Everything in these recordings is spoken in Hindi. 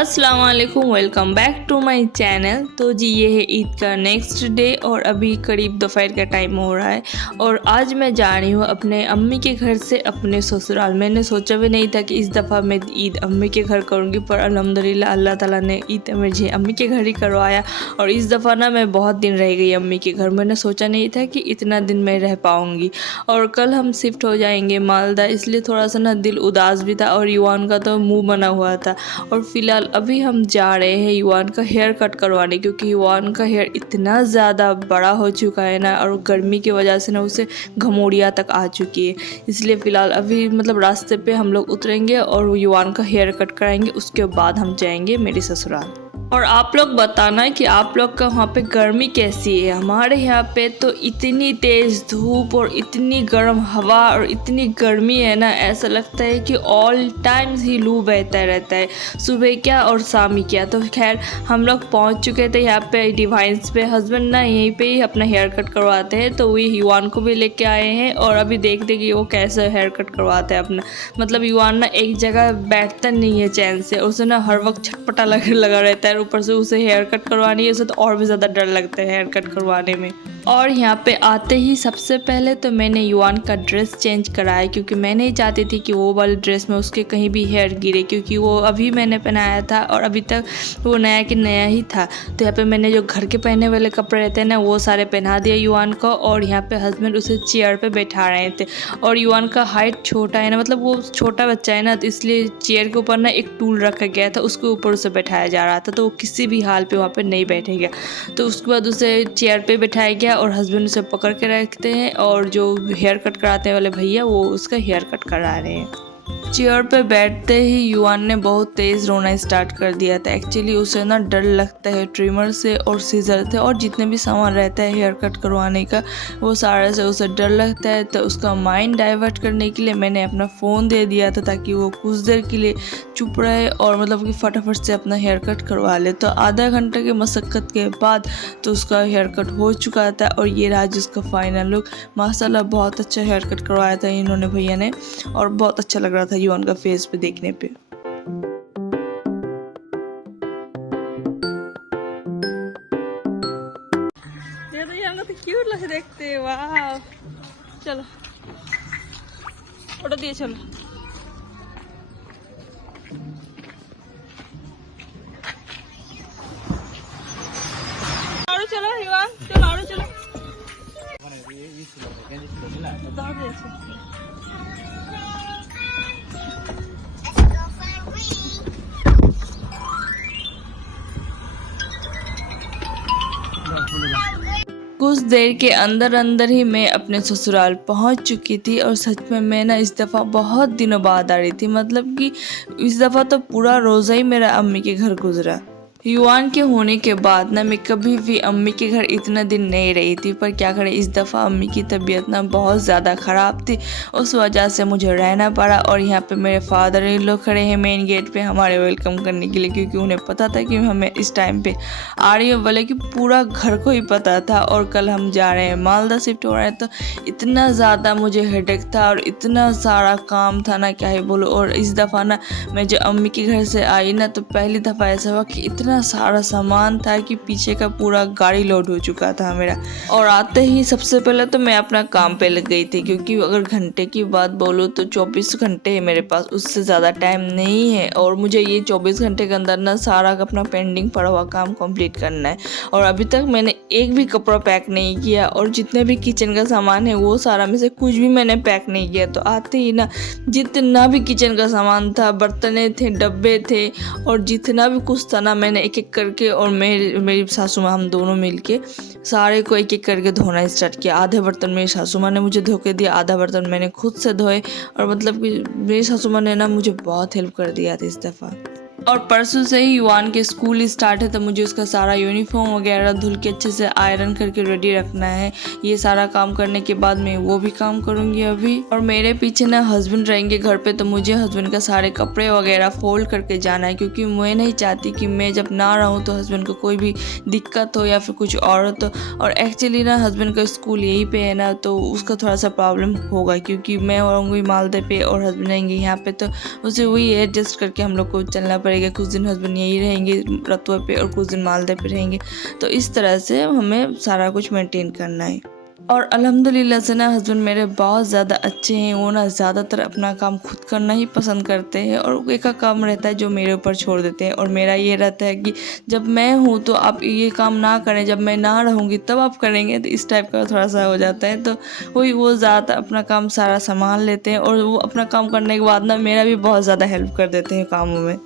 अस्सलाम वालेकुम, welcome back to my channel. तो जी ये है ईद का नेक्स्ट डे और अभी करीब दोपहर का टाइम हो रहा है और आज मैं जा रही हूँ अपने अम्मी के घर से अपने ससुराल। मैंने सोचा भी नहीं था कि इस दफ़ा मैं ईद अम्मी के घर करूँगी, पर अल्हम्दुलिल्लाह अल्लाह ताला ने ईद मुझे अम्मी के घर ही करवाया। और इस दफ़ा ना मैं बहुत दिन रह गई अम्मी के घर। मैंने सोचा नहीं था कि इतना दिन मैं रह पाऊँगी। और कल हम शिफ्ट हो जाएंगे मालदा, इसलिए थोड़ा सा ना दिल उदास भी था और युवान का तो मुँह बना हुआ था। और फिलहाल अभी हम जा रहे हैं युवान का हेयर कट करवाने, क्योंकि युवान का हेयर इतना ज़्यादा बड़ा हो चुका है ना, और गर्मी की वजह से ना उसे घमोड़िया तक आ चुकी है। इसलिए फ़िलहाल अभी रास्ते पे हम लोग उतरेंगे और युवान का हेयर कट कराएंगे, उसके बाद हम जाएंगे मेरे ससुराल। और आप लोग बताना कि आप लोग का वहाँ पे गर्मी कैसी है। हमारे यहाँ पे तो इतनी तेज़ धूप और इतनी गर्म हवा और इतनी गर्मी है ना, ऐसा लगता है कि ऑल टाइम ही लू बहता रहता है, सुबह क्या और शाम ही क्या। तो खैर हम लोग पहुँच चुके थे यहाँ पे डिवाइस पे। हस्बैंड ना यहीं पे ही अपना हेयर कट करवाते हैं, तो वही युवान को भी लेके आए हैं और अभी देखते कि वो कैसे हेयर कट करवाते हैं अपना। युवान ना एक जगह बैठता नहीं है चैन से, उसे ना हर वक्त छटपटा लगा रहता है। ऊपर से उसे हेयर कट करवानी है, उसे तो और भी ज़्यादा डर लगता है हेयर कट करवाने में। और यहाँ पे आते ही सबसे पहले तो मैंने युवान का ड्रेस चेंज कराया, क्योंकि मैं नहीं चाहती थी कि वो वाले ड्रेस में उसके कहीं भी हेयर गिरे, क्योंकि वो अभी मैंने पहनाया था और अभी तक वो नया कि नया ही था। तो यहाँ पे मैंने जो घर के पहने वाले कपड़े रहते हैं ना, वो सारे पहना दिए युवान को। और यहाँ पे हस्बैंड उसे चेयर पे बैठा रहे थे। और युवान का हाइट छोटा है ना, वो छोटा बच्चा है ना, तो इसलिए चेयर के ऊपर ना एक टूल रखा गया था, उसके ऊपर उसे बैठाया जा रहा था, तो वो किसी भी हाल पे वहाँ पे नहीं बैठेगा। तो उसके बाद उसे चेयर पे बैठाया गया और हस्बैंड उसे पकड़ के रखते हैं, और जो हेयर कट कराते वाले भैया वो उसका हेयर कट करा रहे हैं। चेयर पे बैठते ही युवान ने बहुत तेज़ रोना स्टार्ट कर दिया था। एक्चुअली उसे ना डर लगता है ट्रिमर से और सीजर से, और जितने भी सामान रहता है हेयर कट करवाने का, वो सारे से उसे डर लगता है। तो उसका माइंड डाइवर्ट करने के लिए मैंने अपना फ़ोन दे दिया था, ताकि वो कुछ देर के लिए चुप रहे और कि फटाफट से अपना हेयर कट करवा ले। तो आधा घंटे की मशक्क़त के बाद तो उसका हेयर कट हो चुका था, और ये रहा जिसका फाइनल लुक। माशाल्लाह बहुत अच्छा हेयर कट करवाया था इन्होंने भैया ने, और बहुत अच्छा लग रहा था युवान का फेस पे देखने पे। ये तो यहाँ तो क्यूट लग देखते हैं, वाह। चलो फोटो दिए, चलो चलो युवान, चलो और चलो। कुछ देर के अंदर अंदर ही मैं अपने ससुराल पहुंच चुकी थी। और सच में मैं ना इस दफ़ा बहुत दिनों बाद आ रही थी, कि इस दफ़ा तो पूरा रोज़ा ही मेरा अम्मी के घर गुजरा। युवान के होने के बाद ना मैं कभी भी अम्मी के घर इतना दिन नहीं रही थी, पर क्या करें इस दफ़ा अम्मी की तबीयत ना बहुत ज़्यादा ख़राब थी, उस वजह से मुझे रहना पड़ा। और यहाँ पे मेरे फादर इन लोग खड़े हैं मेन गेट पे हमारे वेलकम करने के लिए, क्योंकि उन्हें पता था कि हमें इस टाइम पे आ रही हूँ, बोले कि पूरा घर को ही पता था। और कल हम जा रहे हैं मालदा शिफ्ट हो रहे हैं, तो इतना ज़्यादा मुझे हेडेक था और इतना सारा काम था ना, क्या ही बोलो। और इस दफ़ा ना मैं जो अम्मी के घर से आई ना, तो पहली दफ़ा ऐसा हुआ कि इतना सारा सामान था कि पीछे का पूरा गाड़ी लोड हो चुका था मेरा। और आते ही सबसे पहले तो मैं अपना काम पे लग गई थी, क्योंकि अगर घंटे की बात बोलूँ तो 24 घंटे है मेरे पास, उससे ज़्यादा टाइम नहीं है। और मुझे ये 24 घंटे के अंदर ना सारा अपना पेंडिंग पड़ा हुआ काम कंप्लीट करना है। और अभी तक मैंने एक भी कपड़ा पैक नहीं किया, और जितने भी किचन का सामान है वो सारा में से कुछ भी मैंने पैक नहीं किया। तो आते ही ना जितना भी किचन का सामान था, बर्तने थे, डब्बे थे, और जितना भी कुछ था ना, मैंने एक एक करके और मेरी सासू माँ हम दोनों मिलके सारे को एक एक करके धोना स्टार्ट किया। आधे बर्तन मेरी सासू माँ ने मुझे धो के दिया, आधा बर्तन मैंने खुद से धोए। और कि मेरी सासू माँ ने ना मुझे बहुत हेल्प कर दिया था इस दफ़ा। और परसों से ही युवान के स्कूल स्टार्ट है, तो मुझे उसका सारा यूनिफॉर्म वगैरह धुल के अच्छे से आयरन करके रेडी रखना है। ये सारा काम करने के बाद मैं वो भी काम करूँगी अभी। और मेरे पीछे ना हस्बैंड रहेंगे घर पे, तो मुझे हस्बैंड का सारे कपड़े वगैरह फोल्ड करके जाना है, क्योंकि मैं नहीं चाहती कि मैं जब ना रहूँ तो हस्बैंड को कोई भी दिक्कत हो या फिर कुछ और हो। तो और एक्चुअली ना हस्बैंड का स्कूल यहीं पे है ना, तो उसका थोड़ा सा प्रॉब्लम होगा, क्योंकि मैं रहूँगी मालदे पे और हस्बैंड रहेंगे यहाँ पे, तो उसे वही एडजस्ट करके हम लोग को चलना पड़ेगा, कुछ दिन हस्बैंड यहीं रहेंगे रतुआ पे और कुछ दिन मालदह पे रहेंगे। तो इस तरह से हमें सारा कुछ मेंटेन करना है। और अल्हम्दुलिल्लाह से ना हस्बैंड मेरे बहुत ज़्यादा अच्छे हैं। वो ना ज़्यादातर अपना काम खुद करना ही पसंद करते हैं और एक काम रहता है जो मेरे ऊपर छोड़ देते हैं। और मेरा ये रहता है कि जब मैं हूँ तो आप ये काम ना करें, जब मैं ना रहूँगी तब आप करेंगे। तो इस टाइप का थोड़ा सा हो जाता है। तो वही वो ज़्यादा अपना काम सारा संभाल लेते हैं और वो अपना काम करने के बाद ना मेरा भी बहुत ज़्यादा हेल्प कर देते हैं कामों में।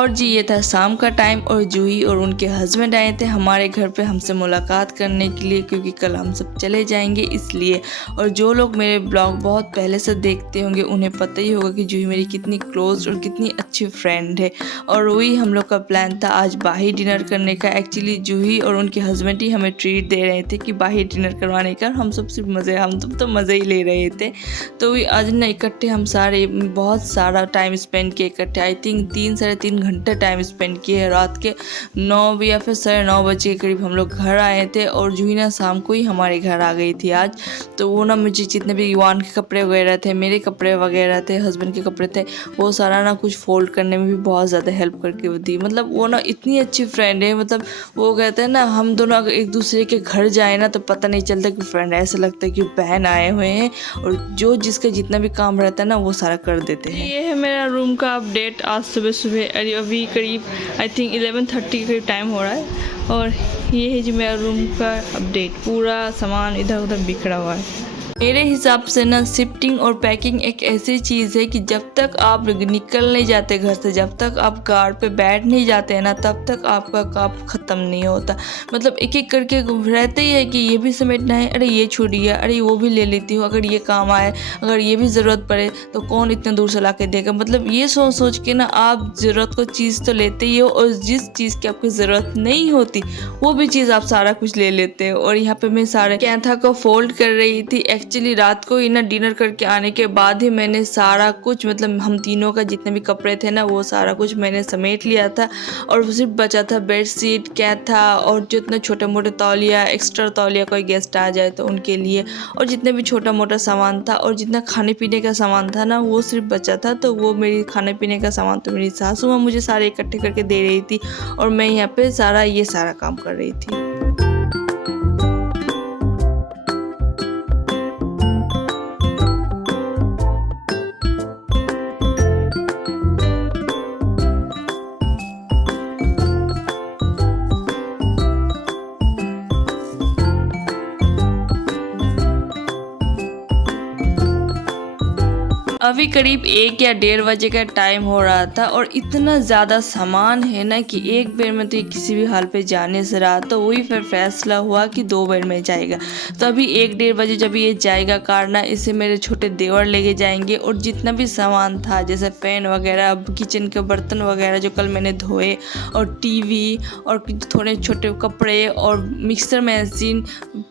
और जी ये था शाम का टाइम और जूही और उनके हस्बैंड आए थे हमारे घर पे हमसे मुलाकात करने के लिए, क्योंकि कल हम सब चले जाएंगे इसलिए। और जो लोग मेरे ब्लॉग बहुत पहले से देखते होंगे उन्हें पता ही होगा कि जूही मेरी कितनी क्लोज और कितनी अच्छी फ्रेंड है। और वही हम लोग का प्लान था आज बाहर डिनर करने का। एक्चुअली जूही और उनके हस्बैंड ही हमें ट्रीट दे रहे थे कि बाहर डिनर करवाने का। हम सब सिर्फ हम तो मज़े ही ले रहे थे। तो वही आज ना इकट्ठे हम सारे बहुत सारा टाइम स्पेंड किए इकट्ठे। आई थिंक 3-3.5 घंटे टाइम स्पेंड किए। रात के 9 या फिर 9:30 बजे के करीब हम लोग घर आए थे और जूही ना शाम को ही हमारे घर आ गई थी आज। तो वो ना मुझे जितने भी युवान के कपड़े वगैरह थे, मेरे कपड़े वगैरह थे, हस्बैंड के कपड़े थे, वो सारा ना कुछ फोल्ड करने में भी बहुत ज़्यादा हेल्प करके दी। मतलब वो ना इतनी अच्छी फ्रेंड है। मतलब वो कहते हैं ना हम दोनों अगर एक दूसरे के घर जाए ना तो पता नहीं चलता कि फ्रेंड, ऐसा लगता है कि बहन आए हुए हैं और जो जिसका जितना भी काम रहता है ना वो सारा कर देते हैं। ये है मेरा रूम का अपडेट आज सुबह अभी करीब आई थिंक 11:30 के करीब टाइम हो रहा है। और ये है जी मेरा रूम का अपडेट। पूरा सामान इधर उधर बिखरा हुआ है। मेरे हिसाब से ना शिफ्टिंग और पैकिंग एक ऐसी चीज़ है कि जब तक आप निकल नहीं जाते घर से, जब तक आप कार पे बैठ नहीं जाते हैं ना, तब तक आपका काम ख़त्म नहीं होता। मतलब एक एक करके रहते ही है कि ये भी समेटना है, अरे ये छूट गया, अरे वो भी ले लेती हूँ, अगर ये काम आए, अगर ये भी ज़रूरत पड़े तो कौन इतने दूर से ला के देगा। मतलब ये सोच सोच के ना आप ज़रूरत को चीज़ तो लेते ही हो और जिस चीज़ की आपको ज़रूरत नहीं होती वो भी चीज़ आप सारा कुछ ले लेते हो। और यहाँ पर मैं सारे कैंथा को फोल्ड कर रही थी। एक्चुअली रात को ही ना डिनर करके आने के बाद ही मैंने सारा कुछ, मतलब हम तीनों का जितने भी कपड़े थे ना वो सारा कुछ मैंने समेट लिया था। और सिर्फ बचा था बेडशीट, कैंथा और जितने छोटे मोटे तौलिया, एक्स्ट्रा तौलिया, कोई गेस्ट आ जाए तो उनके लिए, और जितने भी छोटा मोटा सामान था और जितना खाने पीने का सामान था ना वो सिर्फ बचा था। तो वो मेरी खाने पीने का सामान तो मेरी सासू माँ मुझे सारे इकट्ठे करके दे रही थी और मैं यहाँ पे ये सारा काम कर रही थी। अभी करीब 1 या 1:30 बजे का टाइम हो रहा था और इतना ज़्यादा सामान है ना कि एक बेर में तो ये किसी भी हाल पे जाने से रहा। तो वही फिर फैसला हुआ कि 2 बेर में जाएगा। तो अभी 1-1:30 बजे जब ये जाएगा कार ना, इसे मेरे छोटे देवर लेके जाएंगे। और जितना भी सामान था जैसे फैन वगैरह, किचन के बर्तन वगैरह जो कल मैंने धोए, और टीवी और थोड़े छोटे कपड़े और मिक्सर मशीन,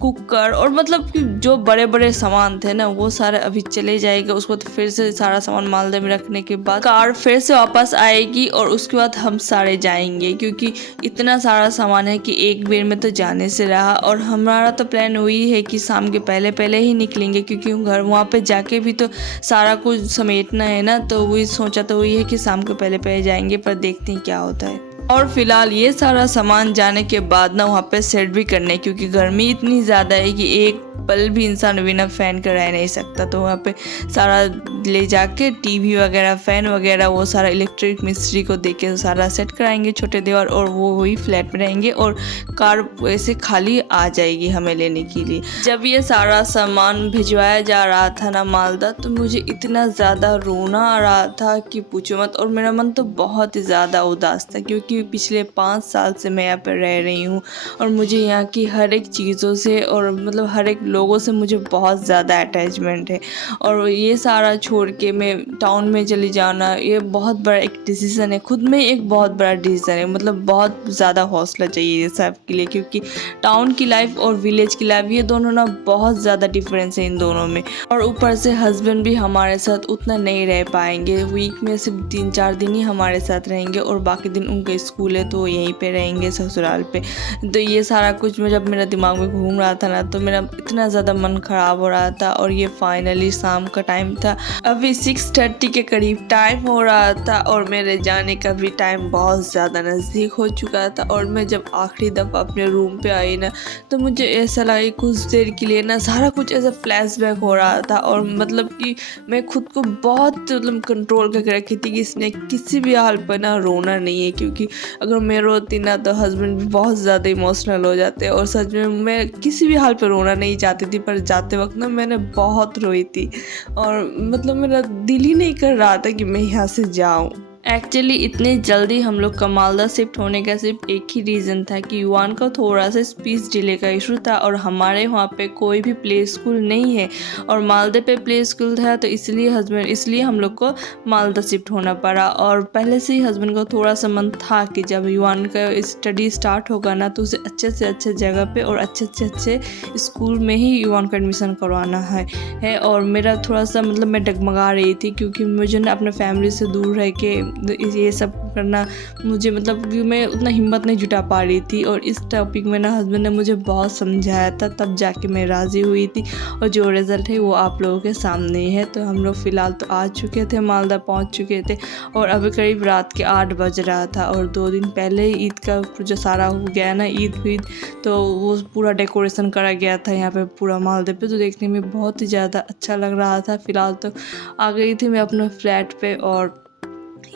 कुकर, और मतलब कि जो बड़े बड़े सामान थे ना वो सारे अभी चले जाएगा। उसको तो फिर से सारा सामान मालदह में रखने के बाद कार फिर से वापस आएगी और उसके बाद हम सारे जाएंगे, क्योंकि इतना सारा सामान है कि एक बेर में तो जाने से रहा। और हमारा तो प्लान वही है कि शाम के पहले पहले ही निकलेंगे, क्योंकि घर वहाँ पे जाके भी तो सारा कुछ समेटना है ना। तो वही सोचा तो वही है कि शाम के पहले पहले जाएंगे, पर देखते हैं क्या होता है। और फिलहाल ये सारा सामान जाने के बाद ना वहाँ पे सेट भी करने, क्योंकि गर्मी इतनी ज़्यादा है कि एक पल भी इंसान बिना फ़ैन का रह नहीं सकता। तो वहाँ पे सारा ले जाके टीवी वगैरह, फ़ैन वगैरह, वो सारा इलेक्ट्रिक मिस्त्री को दे के सारा सेट कराएंगे छोटे देवर, और वो वही फ्लैट में रहेंगे और कार ऐसे खाली आ जाएगी हमें लेने के लिए। जब ये सारा सामान भिजवाया जा रहा था ना मालदा, तो मुझे इतना ज़्यादा रोना आ रहा था कि पूछो मत। और मेरा मन तो बहुत ही ज़्यादा उदास था, क्योंकि कि पिछले 5 साल से मैं यहाँ पर रह रही हूँ और मुझे यहाँ की हर एक चीज़ों से और मतलब हर एक लोगों से मुझे बहुत ज़्यादा अटैचमेंट है। और ये सारा छोड़ के मैं टाउन में चली जाना, ये बहुत बड़ा एक डिसीज़न है, खुद में एक बहुत बड़ा डिसीज़न है। मतलब बहुत ज़्यादा हौसला चाहिए ये सब के लिए, क्योंकि टाउन की लाइफ और विलेज की लाइफ ये दोनों ना बहुत ज़्यादा डिफरेंस है इन दोनों में। और ऊपर से हस्बैंड भी हमारे साथ उतना नहीं रह पाएंगे, वीक में सिर्फ 3-4 दिन ही हमारे साथ रहेंगे और बाकी दिन उनका स्कूल है तो वो यहीं पे रहेंगे ससुराल पे। तो ये सारा कुछ में जब मेरा दिमाग में घूम रहा था ना, तो मेरा इतना ज़्यादा मन ख़राब हो रहा था। और ये फाइनली शाम का टाइम था, अभी 6:30 के करीब टाइम हो रहा था और मेरे जाने का भी टाइम बहुत ज़्यादा नज़दीक हो चुका था। और मैं जब आखिरी दफ़ा अपने रूम पे आई ना, तो मुझे ऐसा लगा कि कुछ देर के लिए ना सारा कुछ ऐसा फ्लैशबैक हो रहा था। और मतलब कि मैं खुद को बहुत मतलब कंट्रोल करके रखी थी कि इसने किसी भी हाल पर ना रोना नहीं है, क्योंकि अगर मैं रोती ना तो हस्बैंड भी बहुत ज़्यादा इमोशनल हो जाते हैं। और सच में मैं किसी भी हाल पर रोना नहीं चाहती थी, पर जाते वक्त ना मैंने बहुत रोई थी और मतलब मेरा दिल ही नहीं कर रहा था कि मैं यहाँ से जाऊँ। एक्चुअली इतने जल्दी हम लोग का मालदा शिफ्ट होने का सिर्फ एक ही रीज़न था कि युवान का थोड़ा सा स्पीच डिले का इशू था और हमारे वहाँ पे कोई भी प्ले स्कूल नहीं है और मालदे पे प्ले स्कूल था, तो इसलिए हम लोग को मालदा शिफ्ट होना पड़ा। और पहले से ही हस्बैंड को थोड़ा सा मन था कि जब युवान का स्टडी स्टार्ट होगा ना, तो उसे अच्छे से अच्छे जगह पे और अच्छे से अच्छे स्कूल में ही युवान का एडमिशन करवाना है। और मेरा थोड़ा सा मतलब मैं डगमगा रही थी, क्योंकि मुझे ना अपने फैमिली से दूर रह के ये सब करना मुझे मतलब कि मैं उतना हिम्मत नहीं जुटा पा रही थी। और इस टॉपिक में ना हस्बैंड ने मुझे बहुत समझाया था, तब जाके मैं राज़ी हुई थी। और जो रिज़ल्ट है वो आप लोगों के सामने ही है। तो हम लोग फ़िलहाल तो आ चुके थे, मालदा पहुंच चुके थे और अभी करीब रात के 8 बज रहा था। और 2 दिन पहले ही ईद का जो सारा हो गया ना, ईद हुई तो वो पूरा डेकोरेशन करा गया था यहाँ पे पूरा मालदे पे, तो देखने में बहुत ही ज़्यादा अच्छा लग रहा था। फ़िलहाल तो आ गई थी मैं अपने फ्लैट पे और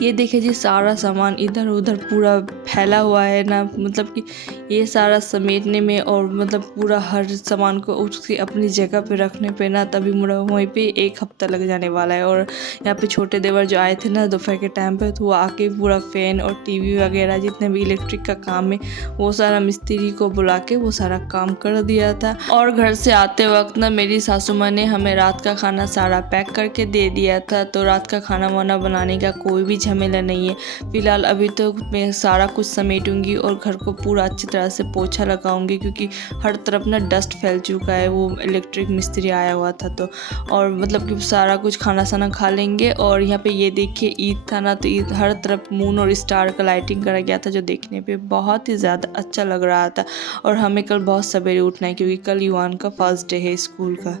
ये देखिए जी सारा सामान इधर उधर पूरा फैला हुआ है ना, मतलब कि ये सारा समेटने में और मतलब पूरा हर सामान को उसकी अपनी जगह पे रखने पे ना तभी मुझे वहीं पे 1 हफ्ता लग जाने वाला है। और यहाँ पे छोटे देवर जो आए थे ना दोपहर के टाइम पे, तो वो आके पूरा फ़ैन और टीवी वगैरह जितने भी इलेक्ट्रिक का काम है वो सारा मिस्त्री को बुला के वो सारा काम कर दिया था। और घर से आते वक्त ना मेरी सासू माँ ने हमें रात का खाना सारा पैक करके दे दिया था, तो रात का खाना वाना बनाने का कोई भी झमेला नहीं है। फ़िलहाल अभी तो मैं सारा कुछ समेटूंगी और घर को पूरा अच्छी तरह से पोछा लगाऊंगी, क्योंकि हर तरफ ना डस्ट फैल चुका है, वो इलेक्ट्रिक मिस्त्री आया हुआ था तो। और मतलब कि सारा कुछ खाना साना खा लेंगे। और यहाँ पे ये देखिए ईद था ना, तो ईद हर तरफ मून और स्टार का लाइटिंग करा गया था, जो देखने पे बहुत ही ज़्यादा अच्छा लग रहा था। और हमें कल बहुत सवेरे उठना है, क्योंकि कल युवान का फर्स्ट डे है स्कूल का।